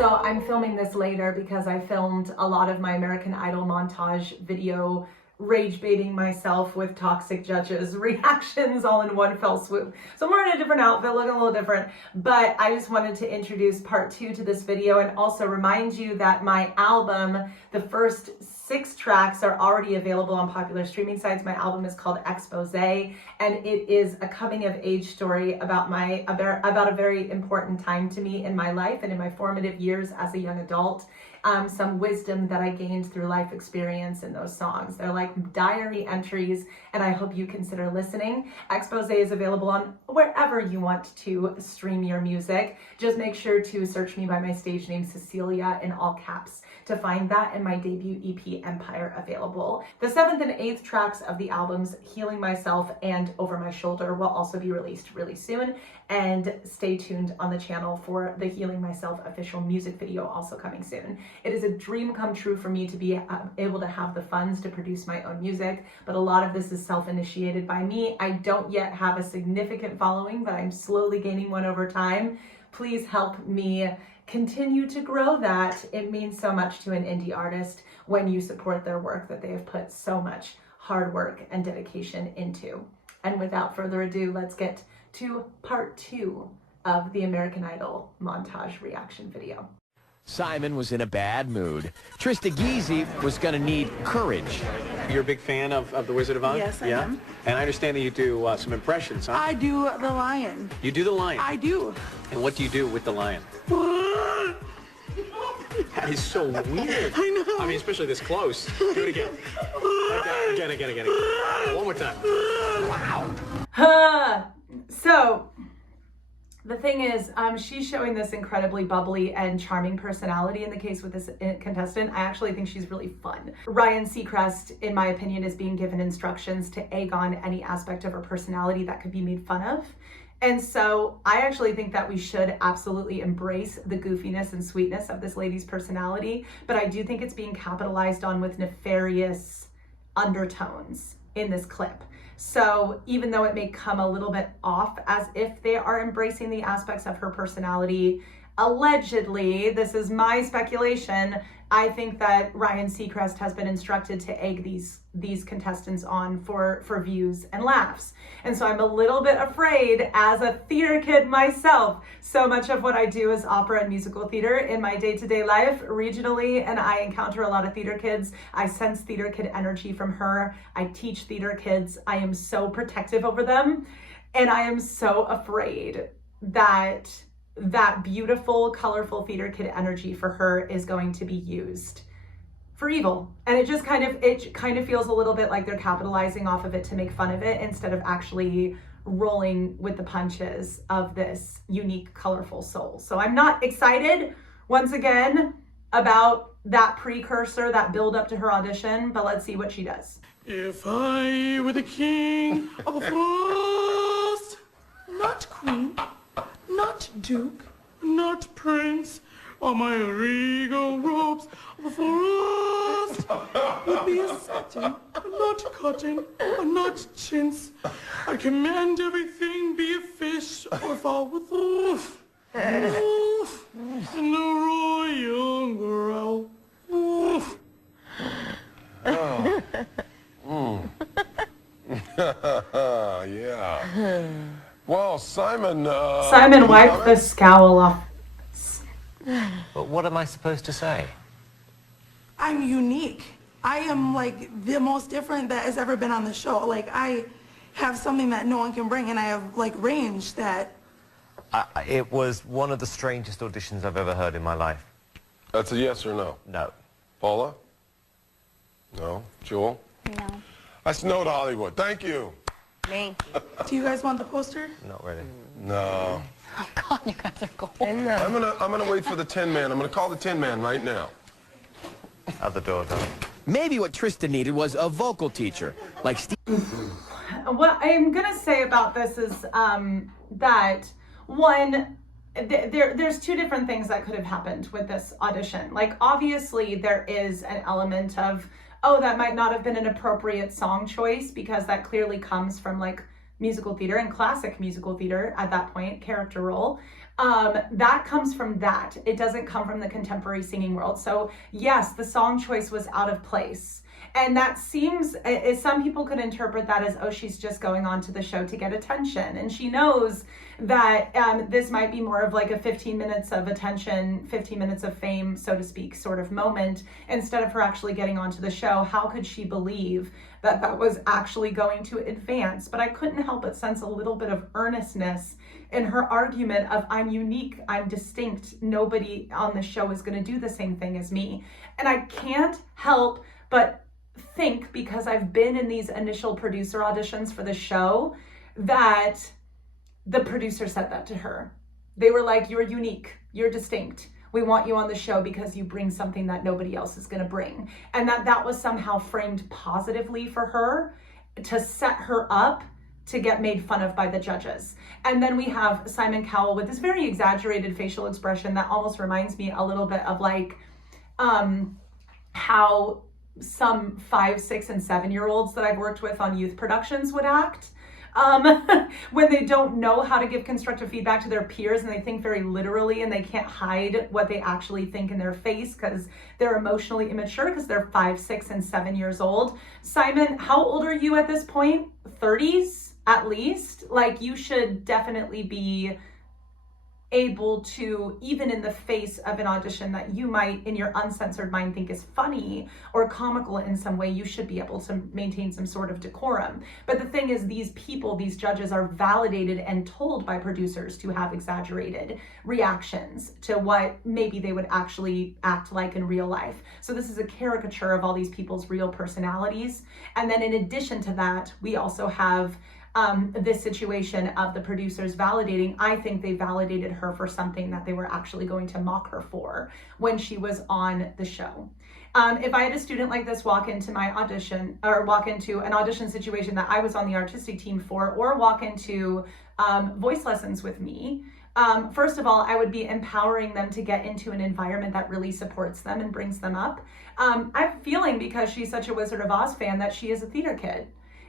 So I'm filming this later because I filmed a lot of my American Idol montage video rage baiting myself with toxic judges reactions all in one fell swoop. So I'm wearing a different outfit, looking a little different, but I just wanted to introduce part 2 to this video and also remind you that my album, the first 6 tracks are already available on popular streaming sites. My album is called Expose, and it is a coming of age story about a very important time to me in my life and in my formative years as a young adult. Some wisdom that I gained through life experience in those songs. They're like diary entries, and I hope you consider listening. Expose is available on wherever you want to stream your music. Just make sure to search me by my stage name, Cecilia, in all caps, to find that and my debut EP, Empire, available. The 7th and 8th tracks of the albums, Healing Myself and Over My Shoulder, will also be released really soon. And stay tuned on the channel for the Healing Myself official music video, also coming soon. It is a dream come true for me to be able to have the funds to produce my own music, but a lot of this is self-initiated by me. I don't yet have a significant following, but I'm slowly gaining one over time. Please help me continue to grow that. It means so much to an indie artist when you support their work that they have put so much hard work and dedication into. And without further ado, let's get to part 2 of the American Idol montage reaction video. Simon was in a bad mood. Trista Geezy was going to need courage. You're a big fan of The Wizard of Oz? Yes, I am. And I understand that you do some impressions, huh? I do the lion. You do the lion? I do. And what do you do with the lion? That is so weird. I know. I mean, especially this close. Do it again. Again. One more time. Wow. So the thing is, she's showing this incredibly bubbly and charming personality in the case with this contestant. I actually think she's really fun. Ryan Seacrest, in my opinion, is being given instructions to egg on any aspect of her personality that could be made fun of. And so I actually think that we should absolutely embrace the goofiness and sweetness of this lady's personality, but I do think it's being capitalized on with nefarious undertones in this clip. So even though it may come a little bit off as if they are embracing the aspects of her personality, allegedly, this is my speculation, I think that Ryan Seacrest has been instructed to egg these contestants on for views and laughs. And so I'm a little bit afraid as a theater kid myself. So much of what I do is opera and musical theater in my day-to-day life regionally, and I encounter a lot of theater kids. I sense theater kid energy from her. I teach theater kids. I am so protective over them, and I am so afraid that that beautiful, colorful theater kid energy for her is going to be used for evil. And it kind of feels a little bit like they're capitalizing off of it to make fun of it instead of actually rolling with the punches of this unique, colorful soul. So I'm not excited, once again, about that precursor, that build up to her audition, but let's see what she does. If I were the king of a forest, not queen, not duke, not prince, on my regal robes of the forest would be a satin, not cotton, not chintz. I command everything, be a fish or fall with wolf. Wolf in the royal growl. Wolf. Yeah. Well, Simon Wiped the scowl off. But what am I supposed to say? I'm unique. I am like the most different that has ever been on the show. Like I have something that no one can bring, and I have like range that... It was one of the strangest auditions I've ever heard in my life. That's a yes or no? No. Paula? No. Jewel? No. I snowed Hollywood. Thank you. Me. Do you guys want the poster? Not really. No. Oh God, you guys are cool. I'm gonna wait for the Tin Man. I'm gonna call the Tin Man right now. Out the door, though. Maybe what Trista needed was a vocal teacher, like Steve. What I'm gonna say about this is that one, there's 2 different things that could have happened with this audition. Like obviously there is an element of, oh, that might not have been an appropriate song choice because that clearly comes from like musical theater and classic musical theater at that point, character role. That comes from that. It doesn't come from the contemporary singing world. So yes, the song choice was out of place. And that seems, some people could interpret that as, oh, she's just going on to the show to get attention. And she knows that this might be more of like a 15 minutes of attention, 15 minutes of fame, so to speak, sort of moment, instead of her actually getting onto the show. How could she believe that that was actually going to advance? But I couldn't help but sense a little bit of earnestness in her argument of, I'm unique, I'm distinct, nobody on the show is going to do the same thing as me. And I can't help but think, because I've been in these initial producer auditions for the show, that the producer said that to her. They were like, you're unique, you're distinct. We want you on the show because you bring something that nobody else is going to bring. And that was somehow framed positively for her to set her up to get made fun of by the judges. And then we have Simon Cowell with this very exaggerated facial expression that almost reminds me a little bit of like how some 5, 6, and 7-year-olds that I've worked with on youth productions would act when they don't know how to give constructive feedback to their peers, and they think very literally, and they can't hide what they actually think in their face because they're emotionally immature because they're 5, 6, and 7 years old. Simon, how old are you at this point? 30s at least? Like, you should definitely be able to, even in the face of an audition that you might in your uncensored mind think is funny or comical in some way, you should be able to maintain some sort of decorum. But the thing is, these people, these judges, are validated and told by producers to have exaggerated reactions to what maybe they would actually act like in real life. So this is a caricature of all these people's real personalities. And then in addition to that, we also have this situation of the producers validating. I think they validated her for something that they were actually going to mock her for when she was on the show. If I had a student like this walk into my audition, or walk into an audition situation that I was on the artistic team for, or walk into voice lessons with me, first of all, I would be empowering them to get into an environment that really supports them and brings them up. I'm feeling, because she's such a Wizard of Oz fan, that she is a theater kid.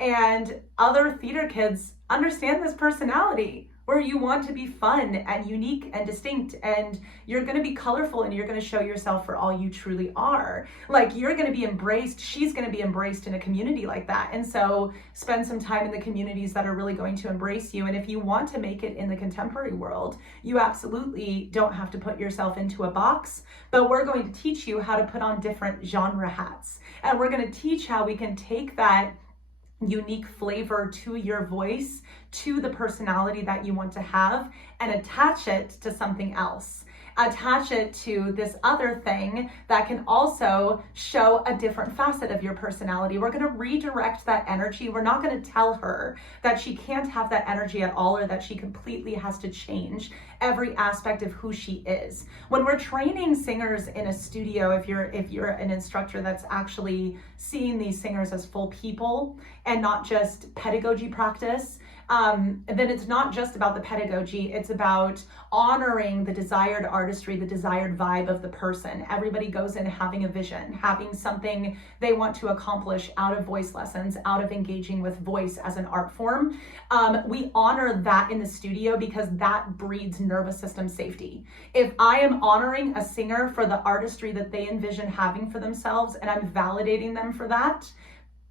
And other theater kids understand this personality where you want to be fun and unique and distinct, and you're going to be colorful, and you're going to show yourself for all you truly are. Like, you're going to be embraced. She's going to be embraced in a community like that. And so spend some time in the communities that are really going to embrace you. And if you want to make it in the contemporary world, you absolutely don't have to put yourself into a box, but we're going to teach you how to put on different genre hats. And we're going to teach how we can take that unique flavor to your voice, to the personality that you want to have, and attach it to something else. Attach it to this other thing that can also show a different facet of your personality. We're going to redirect that energy. We're not going to tell her that she can't have that energy at all, or that she completely has to change every aspect of who she is. When we're training singers in a studio, if you're an instructor that's actually seeing these singers as full people and not just pedagogy practice, then it's not just about the pedagogy, it's about honoring the desired artistry, the desired vibe of the person. Everybody goes in having a vision, having something they want to accomplish out of voice lessons, out of engaging with voice as an art form. We honor that in the studio because that breeds nervous system safety. If I am honoring a singer for the artistry that they envision having for themselves, and I'm validating them for that,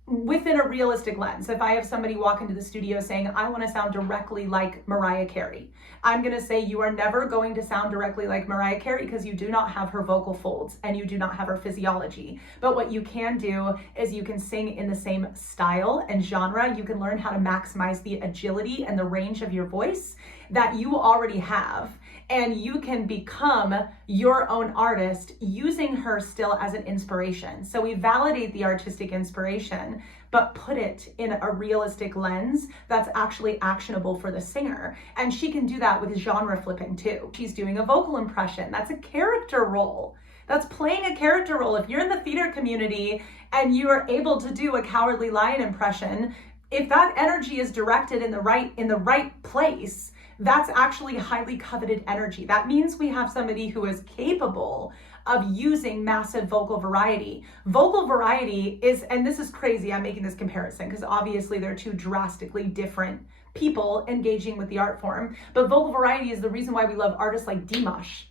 within a realistic lens. If I have somebody walk into the studio saying, I want to sound directly like Mariah Carey, I'm going to say, you are never going to sound directly like Mariah Carey because you do not have her vocal folds and you do not have her physiology. But what you can do is you can sing in the same style and genre. You can learn how to maximize the agility and the range of your voice that you already have. And you can become your own artist using her still as an inspiration. So we validate the artistic inspiration, but put it in a realistic lens that's actually actionable for the singer. And she can do that with genre flipping too. She's doing a vocal impression. That's a character role. That's playing a character role. If you're in the theater community and you are able to do a Cowardly Lion impression, if that energy is directed in the right place, that's actually highly coveted energy. That means we have somebody who is capable of using massive vocal variety. Vocal variety is, and this is crazy, I'm making this comparison because obviously they're two drastically different people engaging with the art form, but vocal variety is the reason why we love artists like Dimash.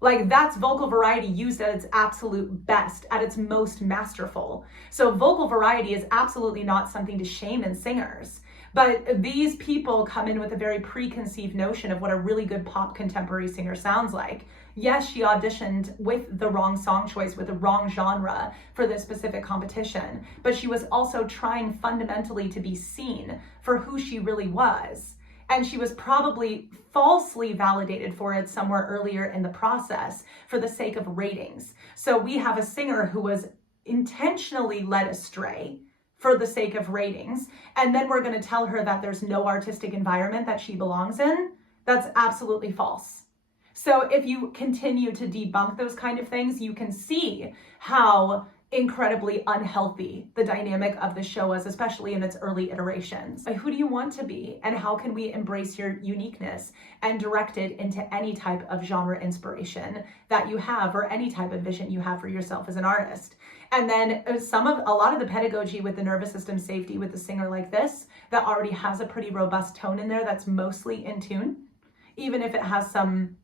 Like, that's vocal variety used at its absolute best, at its most masterful. So vocal variety is absolutely not something to shame in singers. But these people come in with a very preconceived notion of what a really good pop contemporary singer sounds like. Yes, she auditioned with the wrong song choice, with the wrong genre for this specific competition, but she was also trying fundamentally to be seen for who she really was. And she was probably falsely validated for it somewhere earlier in the process for the sake of ratings. So we have a singer who was intentionally led astray for the sake of ratings, and then we're going to tell her that there's no artistic environment that she belongs in. That's absolutely false. So if you continue to debunk those kind of things, you can see how incredibly unhealthy the dynamic of the show was, especially in its early iterations. Who do you want to be, and how can we embrace your uniqueness and direct it into any type of genre inspiration that you have, or any type of vision you have for yourself as an artist? And then a lot of the pedagogy with the nervous system safety with a singer like this that already has a pretty robust tone in there that's mostly in tune, even if it has some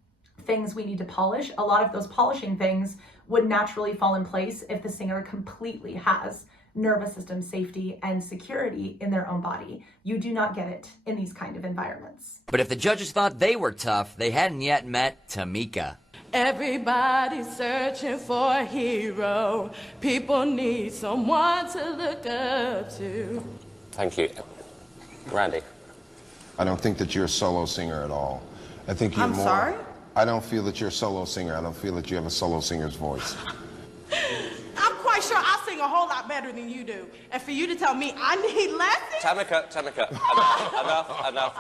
things we need to polish, a lot of those polishing things would naturally fall in place if the singer completely has nervous system safety and security in their own body. You do not get it in these kind of environments. But if the judges thought they were tough, they hadn't yet met Tamika. Everybody's searching for a hero. People need someone to look up to. Thank you. Randy. I don't think that you're a solo singer at all. I think you're I'm more... sorry? I don't feel that you're a solo singer. I don't feel that you have a solo singer's voice. I'm quite sure I sing a whole lot better than you do. And for you to tell me I need lessons? Tamika, enough.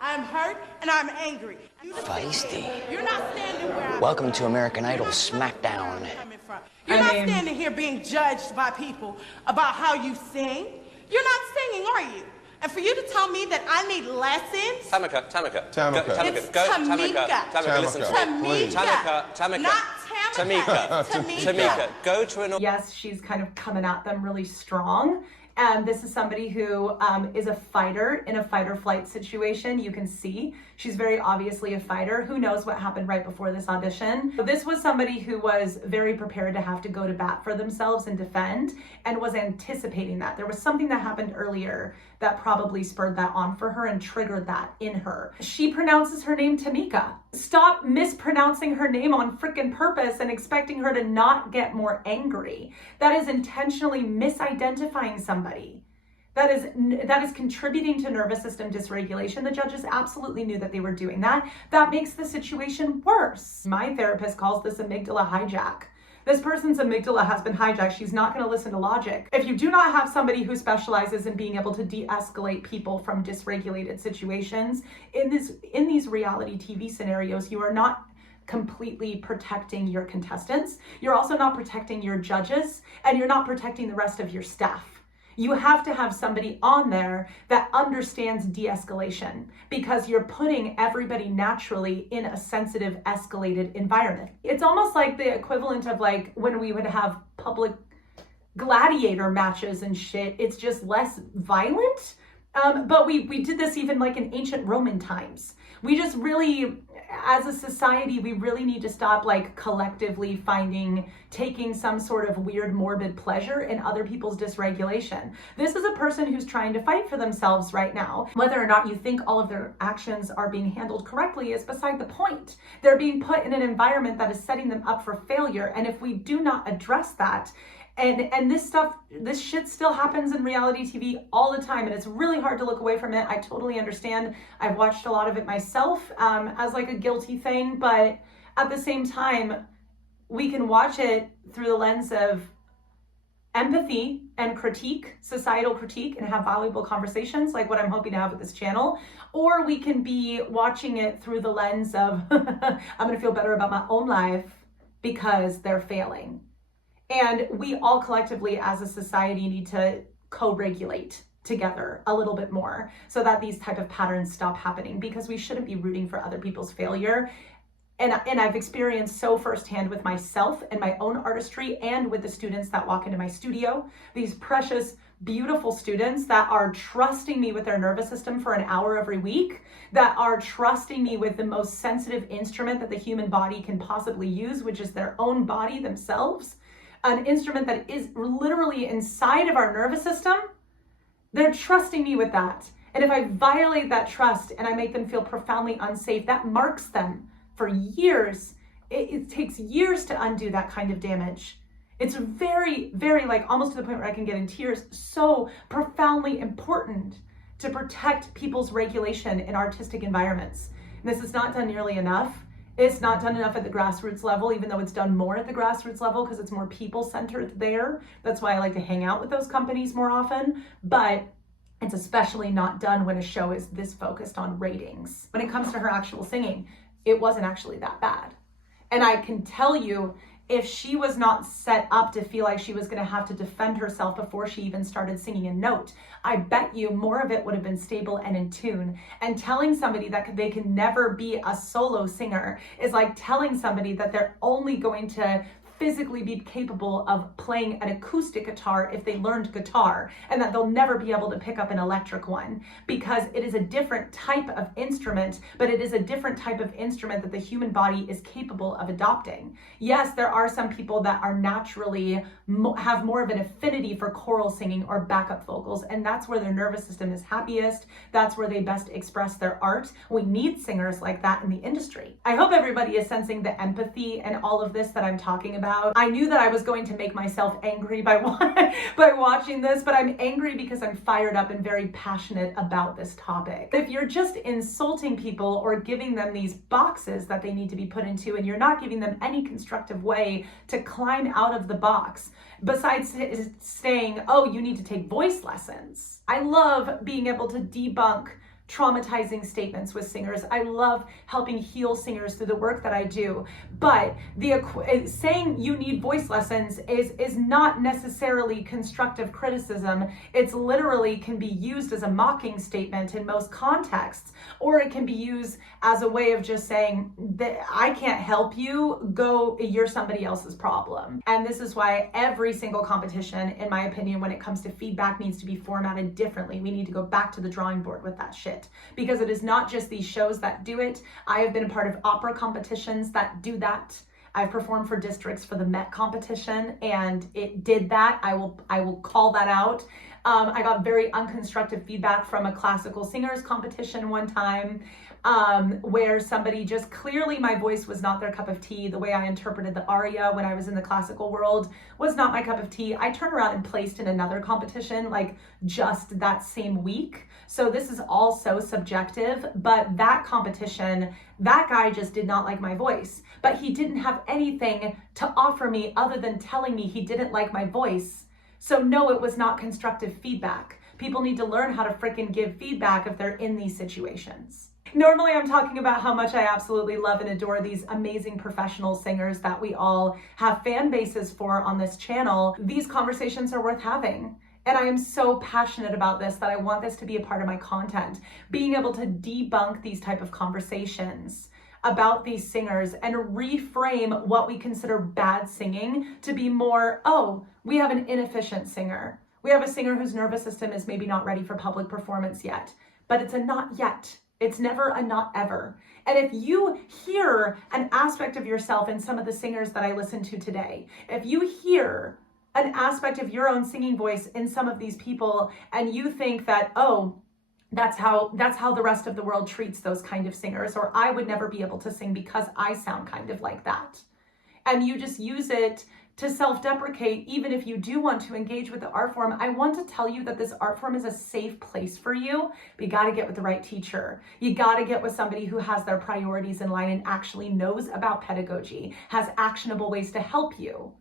I'm hurt, and I'm angry. Feisty. You're not standing where I'm Welcome to American Idol Smackdown. coming from. You're not standing here being judged by people about how you sing. You're not singing, are you? And for you to tell me that I need lessons? Tamika. It's Go, Tamika. Tamika, listen to me. Tamika. Not Tamika. Tamika, go to an... Yes, she's kind of coming at them really strong. And this is somebody who is a fighter in a fight or flight situation. You can see she's very obviously a fighter. Who knows what happened right before this audition? But this was somebody who was very prepared to have to go to bat for themselves and defend, and was anticipating that. There was something that happened earlier that probably spurred that on for her and triggered that in her. She pronounces her name Tamika. Stop mispronouncing her name on freaking purpose and expecting her to not get more angry. That is intentionally misidentifying somebody. That is contributing to nervous system dysregulation. The judges absolutely knew that they were doing that. That makes the situation worse. My therapist calls this amygdala hijack. This person's amygdala has been hijacked. She's not going to listen to logic. If you do not have somebody who specializes in being able to de-escalate people from dysregulated situations in these reality TV scenarios, you are not completely protecting your contestants. You're also not protecting your judges, and you're not protecting the rest of your staff. You have to have somebody on there that understands de-escalation, because you're putting everybody naturally in a sensitive, escalated environment. It's almost like the equivalent of like when we would have public gladiator matches and shit. It's just less violent. But we did this even like in ancient Roman times. We just really, as a society, we really need to stop like collectively taking some sort of weird morbid pleasure in other people's dysregulation. This is a person who's trying to fight for themselves right now. Whether or not you think all of their actions are being handled correctly is beside the point. They're being put in an environment that is setting them up for failure. And if we do not address that, and this shit still happens in reality TV all the time, and it's really hard to look away from it. I totally understand. I've watched a lot of it myself as like a guilty thing, but at the same time, we can watch it through the lens of empathy and critique, societal critique, and have valuable conversations like what I'm hoping to have with this channel. Or we can be watching it through the lens of, I'm gonna feel better about my own life because they're failing. And we all collectively as a society need to co-regulate together a little bit more so that these type of patterns stop happening, because we shouldn't be rooting for other people's failure And I've experienced so firsthand with myself and my own artistry and with the students that walk into my studio, these precious, beautiful students that are trusting me with their nervous system for an hour every week, that are trusting me with the most sensitive instrument that the human body can possibly use, which is their own body themselves, an instrument that is literally inside of our nervous system. They're trusting me with that. And if I violate that trust and I make them feel profoundly unsafe, that marks them for years. It takes years to undo that kind of damage. It's very, very, like almost to the point where I can get in tears, so profoundly important to protect people's regulation in artistic environments. And this is not done nearly enough. It's not done enough at the grassroots level, even though it's done more at the grassroots level because it's more people-centered there. That's why I like to hang out with those companies more often. But it's especially not done when a show is this focused on ratings. When it comes to her actual singing, it wasn't actually that bad. And I can tell you, if she was not set up to feel like she was going to have to defend herself before she even started singing a note, I bet you more of it would have been stable and in tune. And telling somebody that they can never be a solo singer is like telling somebody that they're only going to physically be capable of playing an acoustic guitar if they learned guitar, and that they'll never be able to pick up an electric one, because it is a different type of instrument, but it is a different type of instrument that the human body is capable of adopting. Yes, there are some people that are naturally have more of an affinity for choral singing or backup vocals, and that's where their nervous system is happiest. That's where they best express their art. We need singers like that in the industry. I hope everybody is sensing the empathy and all of this that I'm talking about. I knew that I was going to make myself angry by watching this, but I'm angry because I'm fired up and very passionate about this topic. If you're just insulting people or giving them these boxes that they need to be put into, and you're not giving them any constructive way to climb out of the box, besides saying, oh, you need to take voice lessons. I love being able to debunk traumatizing statements with singers. I love helping heal singers through the work that I do. But saying you need voice lessons is not necessarily constructive criticism. It's literally can be used as a mocking statement in most contexts, or it can be used as a way of just saying that I can't help you, you're somebody else's problem. And this is why every single competition, in my opinion, when it comes to feedback, needs to be formatted differently. We need to go back to the drawing board with that shit, because it is not just these shows that do it. I have been a part of opera competitions that do that. I've performed for districts for the Met competition, and it did that. I will call that out. I got very unconstructive feedback from a classical singers competition one time, where somebody just clearly, my voice was not their cup of tea. The way I interpreted the aria when I was in the classical world was not my cup of tea. I turned around and placed in another competition like just that same week. So this is all so subjective, but that competition, that guy just did not like my voice, but he didn't have anything to offer me other than telling me he didn't like my voice. So no, it was not constructive feedback. People need to learn how to frickin' give feedback if they're in these situations. Normally I'm talking about how much I absolutely love and adore these amazing professional singers that we all have fan bases for on this channel. These conversations are worth having. And I am so passionate about this that I want this to be a part of my content. Being able to debunk these type of conversations about these singers and reframe what we consider bad singing to be more, oh, we have an inefficient singer. We have a singer whose nervous system is maybe not ready for public performance yet, but it's a not yet. It's never a not ever. And if you hear an aspect of yourself in some of the singers that I listened to today, if you hear an aspect of your own singing voice in some of these people, and you think that, oh, that's how the rest of the world treats those kind of singers, or I would never be able to sing because I sound kind of like that, and you just use it to self-deprecate, even if you do want to engage with the art form, I want to tell you that this art form is a safe place for you, but you got to get with the right teacher. You got to get with somebody who has their priorities in line and actually knows about pedagogy, has actionable ways to help you.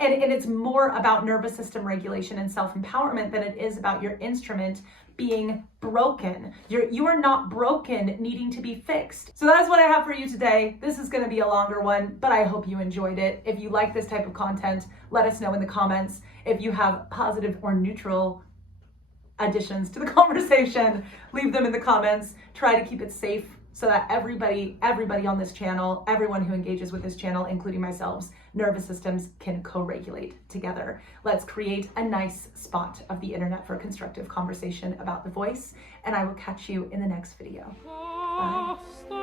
And it's more about nervous system regulation and self-empowerment than it is about your instrument being broken. You are not broken, needing to be fixed. So that's what I have for you today. This is going to be a longer one, but I hope you enjoyed it. If you like this type of content, let us know in the comments. If you have positive or neutral additions to the conversation, leave them in the comments. Try to keep it safe, so that everybody on this channel, everyone who engages with this channel, including myself, nervous systems can co-regulate together. Let's create a nice spot of the internet for constructive conversation about the voice, and I will catch you in the next video. Bye.